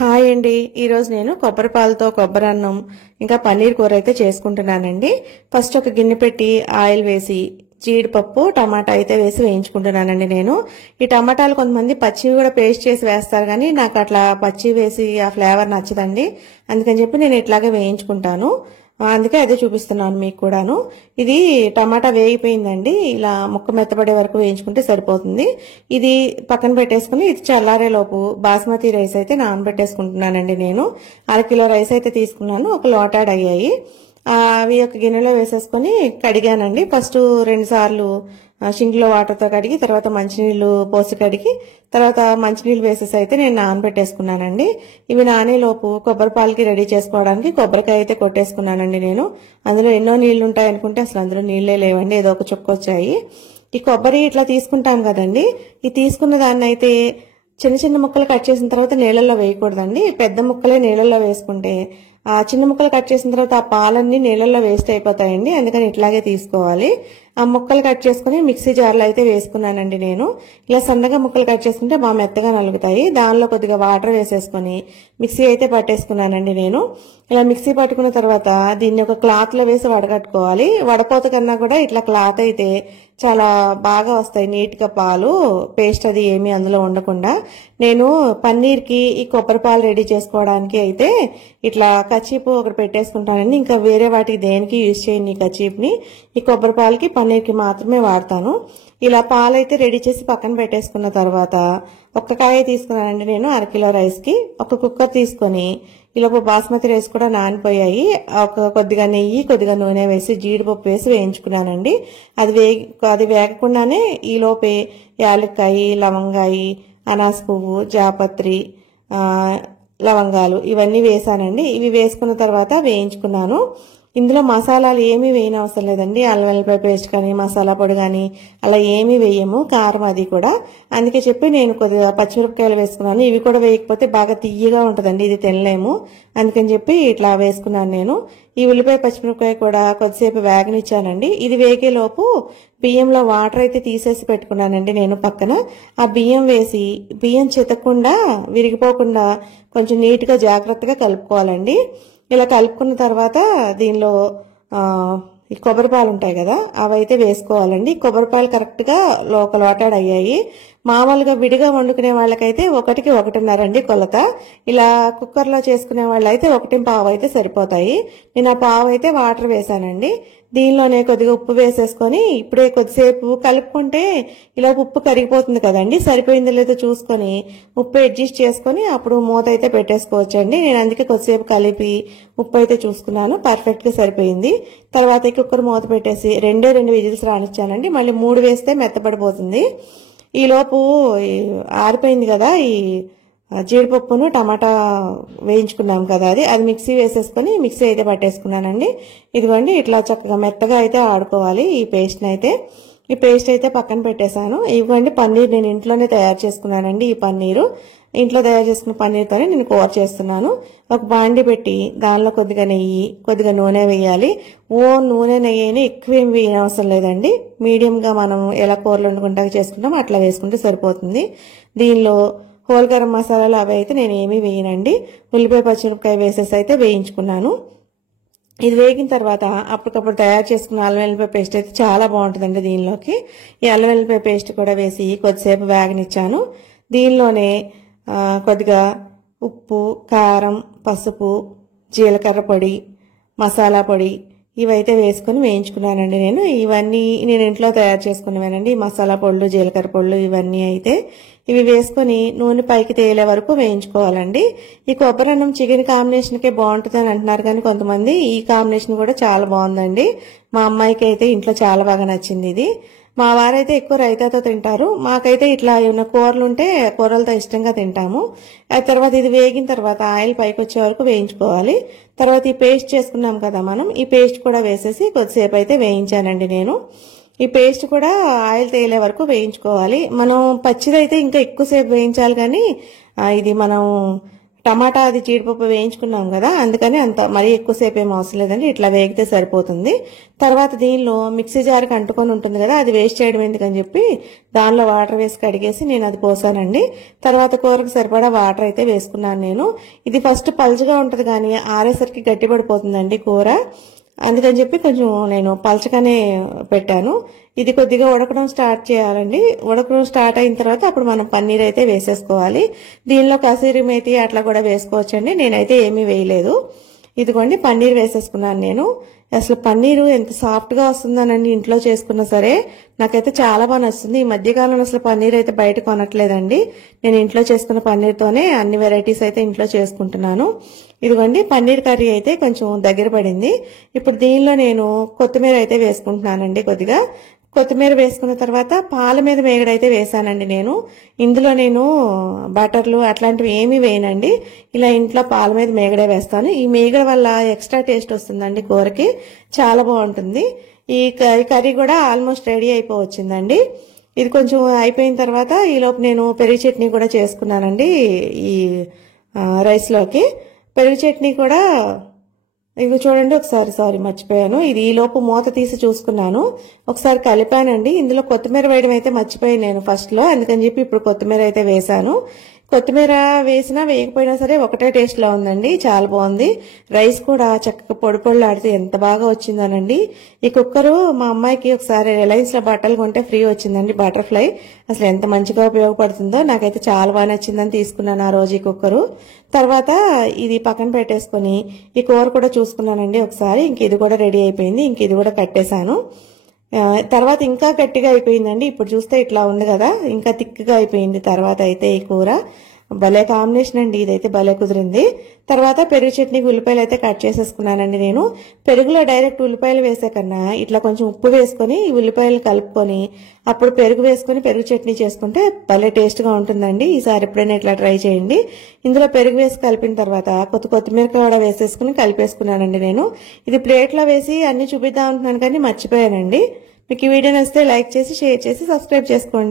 Hi అండి. ఈరోజు నేను కొబ్బరి పాలతో కొబ్బరి అన్నం ఇంకా పన్నీర్ కూర అయితే చేసుకుంటున్నానండి. ఫస్ట్ ఒక గిన్నె పెట్టి ఆయిల్ వేసి జీడిపప్పు టమాటా అయితే వేసి వేయించుకుంటున్నానండి. నేను ఈ టమాటాలు కొంతమంది పచ్చివి కూడా పేస్ట్ చేసి వేస్తారు, కానీ నాకు అట్లా పచ్చి వేసి ఆ ఫ్లేవర్ నచ్చదండి. అందుకని చెప్పి నేను ఇట్లాగే వేయించుకుంటాను. అందుకే అదే చూపిస్తున్నాను మీకు కూడాను. ఇది టమాటా వేగిపోయిందండి. ఇలా ముక్క మెత్తబడే వరకు వేయించుకుంటే సరిపోతుంది. ఇది పక్కన పెట్టేసుకుని ఇది చల్లారే లోపు బాస్మతి రైస్ అయితే నానబెట్టేసుకుంటున్నానండి. నేను అరకిలో రైస్ అయితే తీసుకున్నాను. ఒక లోటాడ్ అయ్యాయి. అవి ఒక గిన్నెలో వేసేసుకొని కడిగానండి. ఫస్ట్ 2 సార్లు షింక్లో వాటర్తో కడిగి తర్వాత మంచినీళ్ళు పోసి కడిగి తర్వాత మంచినీళ్ళు వేసేసి అయితే నేను నానబెట్టేసుకున్నానండి. ఇవి నానేలోపు కొబ్బరి పాలకి రెడీ చేసుకోవడానికి కొబ్బరికాయ అయితే కొట్టేసుకున్నానండి. నేను అందులో ఎన్నో నీళ్లు ఉంటాయి అనుకుంటే అసలు అందులో నీళ్లే లేవండి, ఏదో ఒక చుక్క వచ్చాయి. ఈ కొబ్బరి ఇట్లా తీసుకుంటాం కదండి, ఈ తీసుకున్న దాన్ని అయితే చిన్న చిన్న ముక్కలు కట్ చేసిన తర్వాత నీళ్ళల్లో వేయకూడదండి. పెద్ద ముక్కలే నీళ్ళల్లో వేసుకుంటే ఆ చిన్న ముక్కలు కట్ చేసిన తర్వాత ఆ పాలన్నీ నీళ్ళల్లో వేస్ట్ అయిపోతాయండి. అందుకని ఇట్లాగే తీసుకోవాలి. ఆ ముక్కలు కట్ చేసుకుని మిక్సీ జార్లో అయితే వేసుకున్నానండి. నేను ఇలా సన్నగా ముక్కలు కట్ చేసుకుంటే బాగా మెత్తగా నలుగుతాయి. దానిలో కొద్దిగా వాటర్ వేసేసుకొని మిక్సీ అయితే పట్టేసుకున్నానండి. నేను ఇలా మిక్సీ పట్టుకున్న తర్వాత దీన్ని ఒక క్లాత్లో వేసి వడగట్టుకోవాలి. వడపోత కన్నా కూడా ఇట్లా క్లాత్ అయితే చాలా బాగా వస్తాయి నీట్గా పాలు, పేస్ట్ అది ఏమీ అందులో ఉండకుండా. నేను పన్నీర్కి ఈ కొబ్బరి పాలు రెడీ చేసుకోవడానికి అయితే ఇట్లా కచీపు ఒకటి పెట్టేసుకుంటానండి. ఇంకా వేరే వాటికి దేనికి యూజ్ చేయను ఈ కచీప్ని. ఈ కొబ్బరి పాలకి పన్నీర్కి మాత్రమే వాడతాను. ఇలా పాలు అయితే రెడీ చేసి పక్కన పెట్టేసుకున్న తర్వాత ఒక్క కాయ తీసుకున్నానండి. నేను అరకిలో రైస్కి ఒక కుక్కర్ తీసుకొని ఈలోపు బాస్మతి రైస్ కూడా నానిపోయాయి. కొద్దిగా నెయ్యి కొద్దిగా నూనె వేసి జీడిపప్పు వేసి వేయించుకున్నానండి. అది వేగకుండానే ఈలోపే యాలక్కాయి, లవంగాయి, అనాస పువ్వు, జాపత్రి, లవంగాలు ఇవన్నీ వేసానండి. ఇవి వేసుకున్న తర్వాత వేయించుకున్నాను. ఇందులో మసాలాలు ఏమీ వేయని అవసరం లేదండి. అల్లం వెల్లిపాయ పేస్ట్ కానీ మసాలా పొడి కానీ అలా ఏమీ వేయము, కారం అది కూడా. అందుకే చెప్పి నేను కొద్దిగా పచ్చిమిరపకాయలు వేసుకున్నాను. ఇవి కూడా వేయకపోతే బాగా తియ్యగా ఉంటుందండి, ఇది తినలేము. అందుకని చెప్పి ఇట్లా వేసుకున్నాను నేను. ఈ ఉల్లిపాయ పచ్చిమిరపకాయ కూడా కొద్దిసేపు వేగనిచ్చానండి. ఇది వేగేలోపు బియ్యంలో వాటర్ అయితే తీసేసి పెట్టుకున్నానండి నేను పక్కన. ఆ బియ్యం వేసి బియ్యం చితకుండా విరిగిపోకుండా కొంచెం నీట్గా జాగ్రత్తగా కలుపుకోవాలండి. ఇలా కలుపుకున్న తర్వాత దీనిలో ఈ కొబ్బరి పాలు ఉంటాయి కదా, అవైతే వేసుకోవాలండి. కొబ్బరి పాలు కరెక్ట్గా ఒక లోటాడ్ అయ్యాయి. మామూలుగా విడిగా వండుకునే వాళ్ళకైతే 1కి 1.5 అండి కొలత. ఇలా కుక్కర్లో చేసుకునే వాళ్ళైతే 1.25 అయితే సరిపోతాయి. నేను ఆ పావు అయితే వాటర్ వేసానండి. దీనిలోనే కొద్దిగా ఉప్పు వేసేసుకొని ఇప్పుడే కొద్దిసేపు కలుపుకుంటే ఇలా ఉప్పు కరిగిపోతుంది కదండి. సరిపోయిందో లేదో చూసుకొని ఉప్పు అడ్జస్ట్ చేసుకొని అప్పుడు మూత అయితే పెట్టేసుకోవచ్చండి. నేను అందుకే కొద్దిసేపు కలిపి ఉప్పు అయితే చూసుకున్నాను, పర్ఫెక్ట్గా సరిపోయింది. తర్వాత కుక్కర్ మూత పెట్టేసి 2 విజిల్స్ రానిచ్చానండి. మళ్ళీ 3 వేస్తే మెత్తపడిపోతుంది. ఈలోపు ఆరిపోయింది కదా ఈ జీడిపప్పును టమాటా వేయించుకున్నాం కదా, అది మిక్సీ వేసేసుకొని మిక్సీ అయితే పట్టేసుకున్నానండి. ఇదిగోండి ఇట్లా చక్కగా మెత్తగా అయితే ఆడుకోవాలి ఈ పేస్ట్ని అయితే. ఈ పేస్ట్ అయితే పక్కన పెట్టేశాను. ఇవ్వండి పన్నీర్ నేను ఇంట్లోనే తయారు చేసుకున్నానండి. ఈ పన్నీరు ఇంట్లో తయారు చేసుకున్న పన్నీర్తోనే నేను కూర చేస్తున్నాను. ఒక బాండి పెట్టి దానిలో కొద్దిగా నెయ్యి కొద్దిగా నూనె వేయాలి. నూనె నెయ్యి అయినా ఎక్కువ ఏమి వేయని అవసరం లేదండి. మీడియంగా మనం ఎలా కూరలు వండుకుంటా చేసుకుంటాం అట్లా వేసుకుంటే సరిపోతుంది. దీనిలో హోల్ గరం మసాలాలు అవి అయితే నేను ఏమీ వేయనండి. ఉల్లిపాయ పచ్చిమిరపకాయ వేసేసి అయితే వేయించుకున్నాను. ఇది వేగిన తర్వాత అప్పటికప్పుడు తయారు చేసుకున్న అల్లం వెల్లిపాయ పేస్ట్ అయితే చాలా బాగుంటుందండి దీనిలోకి. ఈ అల్లం వెల్లిపాయ పేస్ట్ కూడా వేసి కొద్దిసేపు వేగనిచ్చాను. దీనిలోనే కొద్దిగా ఉప్పు, కారం, పసుపు, జీలకర్ర పొడి, మసాలా పొడి ఇవైతే వేసుకొని వేయించుకున్నానండి నేను. ఇవన్నీ నేను ఇంట్లో తయారు చేసుకునేవానండి. ఈ మసాలా పొళ్ళు, జీలకర్ర పొళ్ళు ఇవన్నీ అయితే ఇవి వేసుకొని నూనె పైకి తేలే వరకు వేయించుకోవాలండి. ఈ కొబ్బరి అన్నం చికెన్ కాంబినేషన్కే బాగుంటుంది అని అంటున్నారు, కానీ కొంతమంది ఈ కాంబినేషన్ కూడా చాలా బాగుందండి. మా అమ్మాయికి అయితే ఇంట్లో చాలా బాగా నచ్చింది ఇది. మా వారైతే ఎక్కువ రైతాతో తింటారు. మాకైతే ఇట్లా ఏమైనా కూరలు ఉంటే కూరలతో ఇష్టంగా తింటాము. ఆ తర్వాత ఇది వేగిన తర్వాత ఆయిల్ పైకి వచ్చే వరకు వేయించుకోవాలి. తర్వాత ఈ పేస్ట్ చేసుకున్నాం కదా మనం, ఈ పేస్ట్ కూడా వేసేసి కొద్దిసేపు అయితే వేయించానండి నేను. ఈ పేస్ట్ కూడా ఆయిల్ తేలే వరకు వేయించుకోవాలి. మనం పచ్చిదైతే ఇంకా ఎక్కువసేపు వేయించాలి, కానీ ఇది మనం టమాటా అది జీడిపప్పు వేయించుకున్నాం కదా, అందుకని అంత మరీ ఎక్కువసేపు ఏం అవసరం లేదండి, ఇట్లా వేగితే సరిపోతుంది. తర్వాత దీనిలో మిక్సీ జార్కి అంటుకొని ఉంటుంది కదా, అది వేస్ట్ చేయడం ఎందుకని చెప్పి దానిలో వాటర్ వేసి కడిగేసి నేను అది పోసానండి. తర్వాత కూరకు సరిపడా వాటర్ అయితే వేసుకున్నాను నేను. ఇది ఫస్ట్ పలుచగా ఉంటుంది కానీ ఆరేసరికి గట్టిపడిపోతుందండి కూర, అందుకని చెప్పి కొంచెం నేను పలచగానే పెట్టాను. ఇది కొద్దిగా ఉడకడం స్టార్ట్ చేయాలండి. ఉడకడం స్టార్ట్ అయిన తర్వాత అప్పుడు మనం పన్నీర్ అయితే వేసేసుకోవాలి. దీనిలో కసూరి మేతి అట్లా కూడా వేసుకోవచ్చండి, నేనైతే ఏమీ వేయలేదు. ఇదిగోండి పన్నీర్ వేసేసుకున్నాను నేను. అసలు పన్నీరు ఎంత సాఫ్ట్గా వస్తుందనండి ఇంట్లో చేసుకున్నా సరే, నాకైతే చాలా బాగా నచ్చుతుంది. ఈ మధ్యకాలంలో అసలు పన్నీర్ అయితే బయట కొనట్లేదండి, నేను ఇంట్లో చేసుకున్న పన్నీర్తోనే అన్ని వెరైటీస్ అయితే ఇంట్లో చేసుకుంటున్నాను. ఇదిగోండి పన్నీర్ కర్రీ అయితే కొంచెం దగ్గర పడింది. ఇప్పుడు దీనిలో నేను కొత్తిమీర అయితే వేసుకుంటున్నానండి. కొద్దిగా కొత్తిమీర వేసుకున్న తర్వాత పాల మీద మేగడైతే వేసానండి నేను. ఇందులో నేను బటర్లు అట్లాంటివి ఏమీ వేయనండి, ఇలా ఇంట్లో పాల మీద మేగడే వేస్తాను. ఈ మేగడ వల్ల ఎక్స్ట్రా టేస్ట్ వస్తుందండి కూరకి, చాలా బాగుంటుంది. ఈ కర్రీ కూడా ఆల్మోస్ట్ రెడీ అయిపోవచ్చిందండి. ఇది కొంచెం అయిపోయిన తర్వాత ఈలోపు నేను పెరుగు చట్నీ కూడా చేసుకున్నానండి. ఈ రైస్లోకి పెరుగు చట్నీ కూడా ఇవి చూడండి, ఒకసారి మర్చిపోయాను. ఇది ఈ లోపు మూత తీసి చూసుకున్నాను, ఒకసారి కలిపానండి. ఇందులో కొత్తిమీర వేయడం అయితే మర్చిపోయాను నేను ఫస్ట్ లో, అందుకని చెప్పి ఇప్పుడు కొత్తిమీర అయితే వేసాను. కొత్తిమీర వేసినా వేయకపోయినా సరే ఒకటే టేస్ట్ లో ఉందండి, చాలా బాగుంది. రైస్ కూడా చక్కగా పొడి పొడిలాడితే ఎంత బాగా వచ్చిందోనండి. ఈ కుక్కరు మా అమ్మాయికి ఒకసారి రిలయన్స్ లో బట్టలు కొంటే ఫ్రీ వచ్చిందండి, బటర్ఫ్లై. అసలు ఎంత మంచిగా ఉపయోగపడుతుందో, నాకైతే చాలా బాగా నచ్చిందని తీసుకున్నాను ఆ రోజు ఈ కుక్కరు. తర్వాత ఇది పక్కన పెట్టేసుకుని ఈ కూర కూడా చూసుకున్నానండి ఒకసారి. ఇంక ఇది కూడా రెడీ అయిపోయింది, ఇంక ఇది కూడా కట్టేశాను. తర్వాత ఇంకా గట్టిగా అయిపోయిందండి. ఇప్పుడు చూస్తే ఇట్లా ఉంది కదా, ఇంకా థిక్గా అయిపోయింది. తర్వాత అయితే ఈ కూర భలే కాంబినేషన్ అండి, ఇదైతే భలే కుదిరింది. తర్వాత పెరుగు చట్నీకి ఉల్లిపాయలు అయితే కట్ చేసేసుకున్నానండి నేను. పెరుగులో డైరెక్ట్ ఉల్లిపాయలు వేసే కన్నా ఇట్లా కొంచెం ఉప్పు వేసుకొని ఉల్లిపాయలు కలుపుకొని అప్పుడు పెరుగు వేసుకొని పెరుగు చట్నీ చేసుకుంటే భలే టేస్ట్గా ఉంటుందండి. ఈసారి ఎప్పుడైనా ఇట్లా ట్రై చేయండి. ఇందులో పెరుగు వేసి కలిపిన తర్వాత కొత్తిమీర కూడా వేసేసుకుని కలిపేసుకున్నానండి నేను. ఇది ప్లేట్లో వేసి అన్ని చూపిద్దాం అంటున్నాను కానీ మర్చిపోయానండి. మీకు ఈ వీడియో నచ్చితే లైక్ చేసి షేర్ చేసి సబ్స్క్రైబ్ చేసుకోండి.